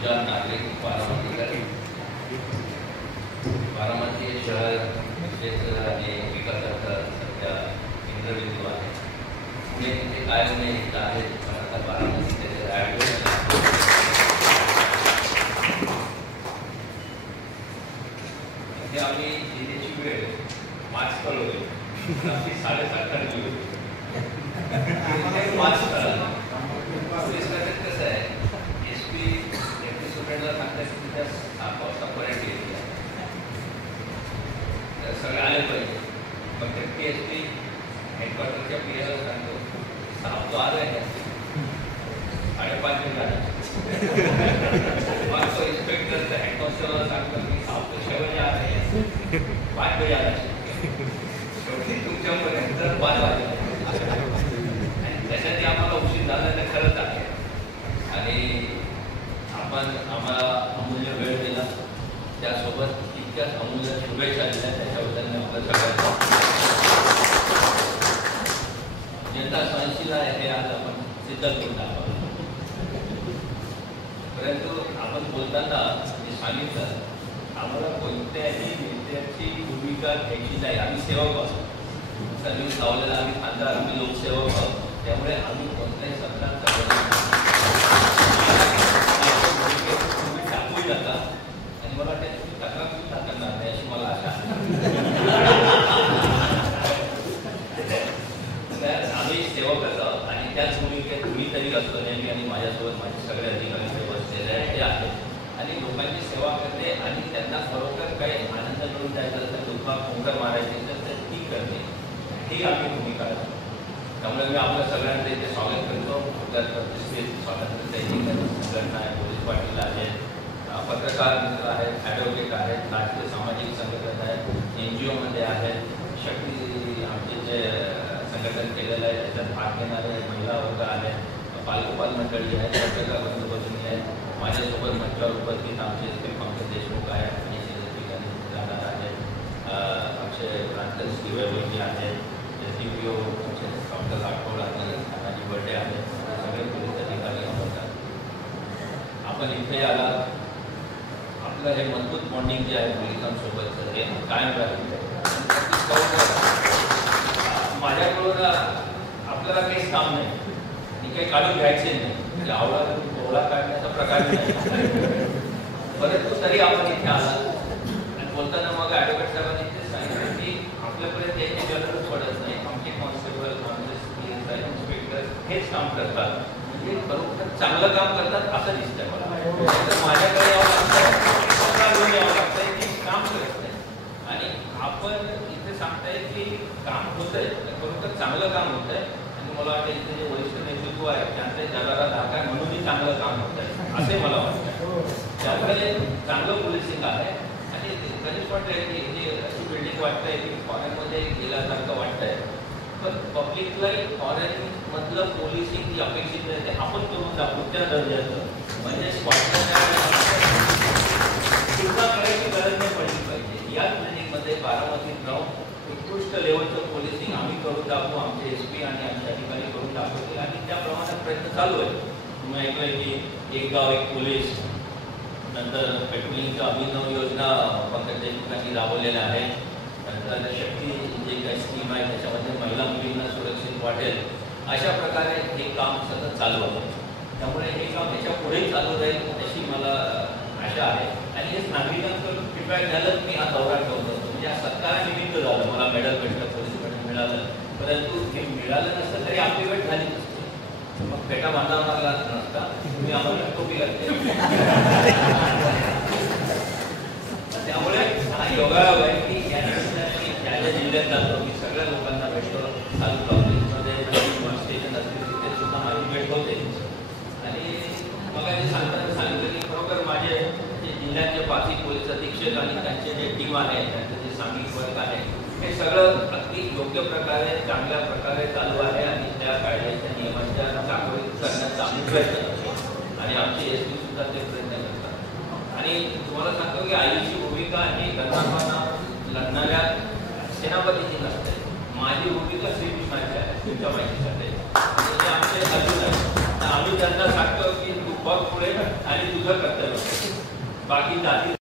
पूजा नागरिक बारामतीकर, बारामती शहर क्षेत्र आणि विकासाचा सध्या केंद्रबिंदू आहे. पुणे तिथे कायम नाही येत आहे, पण आता बारामती त्याचे आम्ही येण्याची वेळ 5 कळवली, 7:30 ठरली होती. 5 कळलं कसं आहे, SP स्टुडंटला सांगतात की त्या 7 वाजतापर्यंत येते, तर सगळे आले पाहिजे. मग ते PSP हेडक्वार्टरच्या PAला सांगतो 7 आहे, 5:30 मिनिटाला. मग तो इन्स्पेक्टरचा हेड कॉन्स्टेबलला सांगतो की 7 बजे आ रहे हैं, 5 बजे आला. शेवटी तुमच्यापर्यंत 5 वाजले आणि त्यासाठी आम्हाला उशीर झाला तर खरंच आहे. आणि आपण आम्हाला अमूल्य वेळ दिला, त्यासोबत इतक्याच अमूल्य शुभेच्छा दिल्या, त्याच्याबद्दल मी आपलं सगळ्यांना जनता सहनशील आहे हे आज आपण सिद्ध करून दाखवलं. परंतु आपण बोलताना मी सांगितलं, आम्हाला कोणत्याही नेत्याची भूमिका घ्यायची नाही. आम्ही सेवक आहोत, सर्व्हिस लावलेला आम्ही खासदार, आम्ही लोकसेवक आहोत. त्यामुळे आम्ही कोणत्याही सरकारचा टाकू नका आणि मला वाटतं तुम्ही तक्रार सुद्धा करणार नाही अशी मला आशा आहे. आम्ही सेवकच आहोत आणि त्याच भूमिकेत तुम्ही तरी असतो नेहमी आणि माझ्यासोबत माझे सगळे अधिकारी बसलेले आहेत आणि लोकांची सेवा करते आणि त्यांना खरोखर काही आनंद मिळून द्यायचा असेल, दुःखा पोंकर मारायची असेल तर ती करणे, ही आम्ही भूमिका असतो. त्यामुळे मी आपल्या सगळ्यांचं इथे स्वागत करतो. आपल्या प्रतिष्ठित स्वातंत्र्य सैनिक संघटना आहे, पोलीस पाटील आहेत, पत्रकार मित्र आहेत, ॲडव्होकेट आहेत, राजकीय सामाजिक संघटना आहेत, NGO मध्ये आहेत, शक्ती आमचे जे संघटन केलेलं आहे त्याच्यात भाग घेणारे महिला वर्ग आहेत, बालगोपाल मंडळी आहेत, पत्रकार बंधूभगिनी आहेत. माझ्यासोबत मंचावर उपस्थित आमचे पंकज देशमुख आहेत, जाणार आहेत, अक्षय प्रांतल शिवजी आहेत, SDPO डॉक्टर राठोड आहेत, तानाजी बर्डे आहेत, सगळे पोलीस अधिकारी होतात. आपण इथे आला, आपलं हे मजबूत बॉन्डिंग जे आहे पोलिसांसोबतचं हे कायम राहील. माझ्याकडून आपल्याला काहीच काम नाही आणि काही काढून घ्यायचे नाही, म्हणजे आवडा काढण्याचा प्रकार नाही. परंतु तरी आपण इथे आला आणि बोलताना मग ॲडव्होकेट साहेबांनी ते सांगितलं की आपल्यापर्यंत याची गरजच पडत नाही, आमचे कॉन्स्टेबल, इन्स्पेक्टर हेच काम करतात, म्हणजे खरोखर चांगलं काम करतात असं दिसतंय मला. तर माझ्याकडे यावं लागतं, यावं लागतंय की काम करत नाही आणि आपण इथे सांगताय की काम होतंय, खरोखर चांगलं काम होतंय आणि मला वाटतं इथे जे वरिष्ठ नेतृत्व आहे त्यांचे जगाला धाका म्हणूनही चांगलं काम होत आहे असे मला वाटतं. त्यामुळे चांगलं पोलिसिंग आहे आणि कधीच वाटतंय की जे अशी बिल्डिंग वाटतंय की फॉरेनमध्ये गेल्यासारखं वाटतंय, पण पब्लिकला फॉरेनमधलं पोलिसिंग जी अपेक्षित आहे ते आपण करून दाखवू त्या दर्जाचं, म्हणजे सुद्धा करायची गरज नाही पडली पाहिजे. याच बिल्डिंगमध्ये बारामतीत राहून उत्कृष्ट लेवलचं पोलिसिंग आम्ही करून दाखवू, आमचे SP आणि आमचे अधिकारी करून दाखवतील आणि त्या प्रमाणात प्रयत्न चालू आहे. तुम्ही ऐकलंय की एक गाव एक पोलीस, नंतर पेट्रोलिंगच्या अभिनव योजना पंकज देशमुखांनी राबवलेल्या आहेत, नंतर शक्ती जे काही स्कीम आहे त्याच्यामध्ये महिला मुलींना सुरक्षित वाटेल अशा प्रकारे हे काम सतत चालू आहे. त्यामुळे हे काम याच्या पुढेही चालू राहील अशी मला आशा आहे. आणि हेच नागरिकांकडून फीडबॅक झालं मी हा दौरा ठेवतो, म्हणजे हा सत्कारानिमित्त झालं, मला मेडल भेटलं, पोलीस मेडल मिळालं, परंतु हे मिळालं नसतं तरी आपली भेट झाली नसते, मग फेटा बांधावा लागला नसता, तुम्ही आम्हाला टोपी लागते. त्यामुळे हा योगायोग आहे की ज्या ज्या जिल्ह्यात जातो मी सगळ्या लोकांना भेटतो, तालुका ऑफिसमध्ये पोलीस स्टेशन असतील तिथे सुद्धा माझी भेट होते. आणि मग सांगताना सांगितलं की खरोखर माझे जे जिल्ह्याचे 5 पोलीस अधीक्षक आणि त्यांचे जे टीम आहे, त्यांचे जे सांघिक वर्ग आहे, हे सगळं अगदी योग्य प्रकारे चांगल्या प्रकारे चालू आहे आणि त्या कायद्याच्या नियमांच्या जागृत करण्याचा आम्ही प्रयत्न करतो आणि आमचे SP सुद्धा ते प्रयत्न करतात. आणि तुम्हाला सांगतो की आईची भूमिका ही गंधांना लढणाऱ्या सेनापतीची नसते, माझी भूमिका श्रीकृष्णाची आहे, तुमच्या माहितीसाठी. आमचे अजून आहे, आम्ही त्यांना सांगतो की बघ पुढे आणि तुझं कर्तव्य बाकी जाती